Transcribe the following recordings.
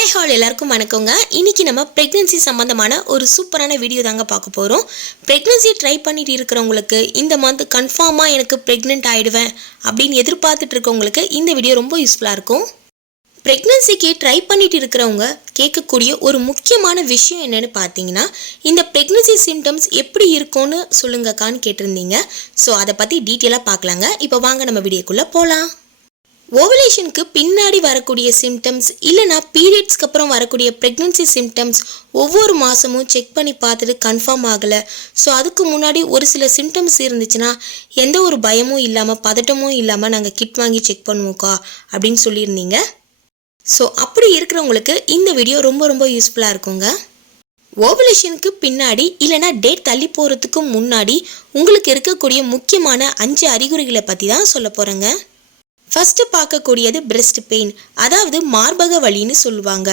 Hi hall எல்லாருக்கும் வணக்கங்க. இன்னைக்கு நம்ம ப்ரெக்னென்சி சம்மந்தமான ஒரு சூப்பரான வீடியோ தாங்க பார்க்க போகிறோம் ப்ரெக்னென்சி ட்ரை பண்ணிட்டு இருக்கிறவங்களுக்கு இந்த மந்த் கன்ஃபார்மாக எனக்கு ப்ரெக்னென்ட் ஆகிடுவேன் அப்படின்னு எதிர்பார்த்துட்டு இருக்கவங்களுக்கு இந்த வீடியோ ரொம்ப யூஸ்ஃபுல்லாக இருக்கும். ப்ரெக்னென்சிக்கு ட்ரை பண்ணிட்டு இருக்கிறவங்க கேட்கக்கூடிய ஒரு முக்கியமான விஷயம் என்னன்னு பார்த்தீங்கன்னா இந்த ப்ரெக்னென்சி சிம்டம்ஸ் எப்படி இருக்கும்னு சொல்லுங்கக்கான்னு கேட்டிருந்தீங்க. ஸோ அதை பற்றி டீட்டெயிலாக பார்க்கலாங்க. இப்போ வாங்க நம்ம வீடியோக்குள்ளே போகலாம் ஓவலேஷனுக்கு பின்னாடி வரக்கூடிய சிம்டம்ஸ் இல்லைனா பீரியட்ஸ்க்கு அப்புறம் வரக்கூடிய ப்ரெக்னென்சி சிம்டம்ஸ் ஒவ்வொரு மாதமும் செக் பண்ணி பார்த்துட்டு கன்ஃபார்ம் ஆகலை. ஸோ அதுக்கு முன்னாடி ஒரு சில சிம்டம்ஸ் இருந்துச்சுன்னா எந்த ஒரு பயமும் இல்லாமல் பதட்டமும் இல்லாமல் நாங்கள் கிட் வாங்கி செக் பண்ணுவோக்கா அப்படின்னு சொல்லியிருந்தீங்க. ஸோ அப்படி இருக்கிறவங்களுக்கு இந்த வீடியோ ரொம்ப ரொம்ப யூஸ்ஃபுல்லாக இருக்குங்க. ஓவலேஷனுக்கு பின்னாடி இல்லைனா டேட் தள்ளி போகிறதுக்கு முன்னாடி உங்களுக்கு இருக்கக்கூடிய முக்கியமான அஞ்சு அறிகுறிகளை பற்றி தான் சொல்ல போகிறேங்க ஃபஸ்ட்டு பார்க்கக்கூடியது பிரெஸ்ட் பெயின் அதாவது மார்பக வலின்னு சொல்லுவாங்க.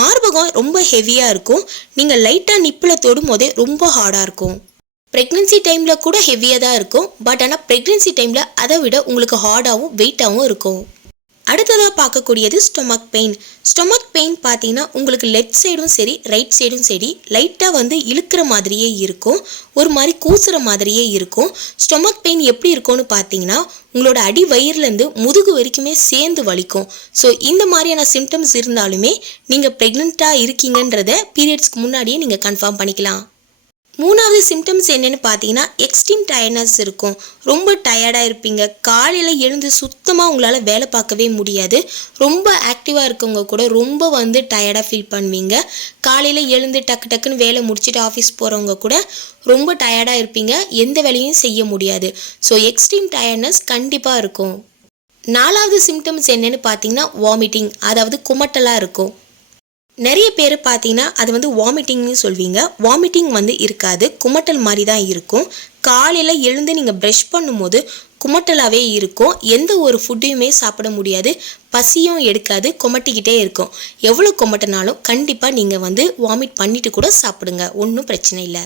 மார்பகம் ரொம்ப ஹெவியாக இருக்கும். நீங்கள் லைட்டாக நிப்பில் தொடும் போதே ரொம்ப ஹார்டாக இருக்கும். ப்ரெக்னென்சி டைமில் கூட ஹெவியாக தான் இருக்கும். பட் ஆனால் ப்ரெக்னென்சி டைமில் அதை விட உங்களுக்கு ஹார்டாகவும் வெயிட்டாகவும் இருக்கும். அடுத்ததாக பார்க்கக்கூடியது ஸ்டொமக் பெயின் ஸ்டொமக் பெயின் பார்த்தீங்கன்னா உங்களுக்கு லெஃப்ட் சைடும் சரி ரைட் சைடும் சரி லைட்டாக வந்து இழுக்கிற மாதிரியே இருக்கும். ஒரு மாதிரி கூசுகிற மாதிரியே இருக்கும். ஸ்டொமக் பெயின் எப்படி இருக்கும்னு பார்த்தீங்கன்னா உங்களோட அடி வயிறுலேருந்து முதுகு வரைக்குமே சேர்ந்து வலிக்கும். ஸோ இந்த மாதிரியான சிம்டம்ஸ் இருந்தாலுமே நீங்கள் ப்ரெக்னெண்ட்டாக இருக்கீங்கன்றத பீரியட்ஸ்க்கு முன்னாடியே நீங்கள் கன்ஃபார்ம் பண்ணிக்கலாம். மூணாவது சிம்டம்ஸ் என்னென்னு பார்த்தீங்கன்னா எக்ஸ்ட்ரீம் டயர்ட்னஸ் இருக்கும். ரொம்ப டயர்டாக இருப்பீங்க. காலையில் எழுந்து சுத்தமாக உங்களால் வேலை பார்க்கவே முடியாது. ரொம்ப ஆக்டிவாக இருக்கவங்க கூட ரொம்ப வந்து டயர்டாக ஃபீல் பண்ணுவீங்க. காலையில் எழுந்து டக்கு டக்குன்னு வேலை முடிச்சுட்டு ஆஃபீஸ் போகிறவங்க கூட ரொம்ப டயர்டாக இருப்பீங்க. எந்த வேலையும் செய்ய முடியாது. ஸோ எக்ஸ்ட்ரீம் டயர்ட்னஸ் கண்டிப்பாக இருக்கும். நாலாவது சிம்டம்ஸ் என்னென்னு பார்த்தீங்கன்னா வாமிட்டிங் அதாவது குமட்டலாக இருக்கும். நிறைய பேர் பார்த்தீங்கன்னா அது வந்து வாமிட்டிங்னு சொல்வீங்க. வாமிட்டிங் வந்து இருக்காது. குமட்டல் மாதிரி தான் இருக்கும். காலையில் எழுந்து நீங்கள் ப்ரஷ் பண்ணும்போது குமட்டலாகவே இருக்கும். எந்த ஒரு ஃபுட்டையுமே சாப்பிட முடியாது. பசியும் எடுக்காது. குமட்டிக்கிட்டே இருக்கும். எவ்வளோ குமட்டினாலும் கண்டிப்பாக நீங்கள் வந்து வாமிட் பண்ணிட்டு கூட சாப்பிடுங்க. ஒன்றும் பிரச்சனை இல்லை.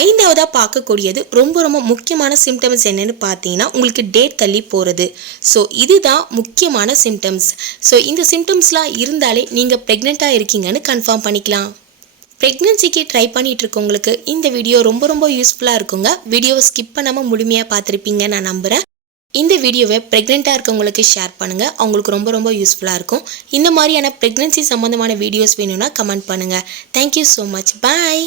ஐந்தாவதாக பார்க்கக்கூடியது ரொம்ப ரொம்ப முக்கியமான சிம்டம்ஸ் என்னென்னு பார்த்தீங்கன்னா உங்களுக்கு டேட் தள்ளி போகிறது ஸோ இதுதான் முக்கியமான சிம்டம்ஸ் ஸோ இந்த சிம்டம்ஸ்லாம் இருந்தாலே நீங்கள் ப்ரெக்னெண்ட்டாக இருக்கீங்கன்னு கன்ஃபார்ம் பண்ணிக்கலாம். ப்ரெக்னென்சிக்கு ட்ரை பண்ணிகிட்டு இருக்கவங்களுக்கு இந்த வீடியோ ரொம்ப ரொம்ப யூஸ்ஃபுல்லாக இருக்குங்க. வீடியோவை ஸ்கிப் பண்ணாமல் முழுமையாக பார்த்துருப்பீங்க நான் நம்புகிறேன் இந்த வீடியோவை ப்ரெக்னெண்ட்டாக இருக்கவங்களுக்கு ஷேர் பண்ணுங்கள் அவங்களுக்கு ரொம்ப ரொம்ப யூஸ்ஃபுல்லாக இருக்கும். இந்த மாதிரியான ப்ரெக்னென்சி சம்மந்தமான வீடியோஸ் வேணும்னா கமெண்ட் பண்ணுங்கள் தேங்க்யூ ஸோ மச் பாய்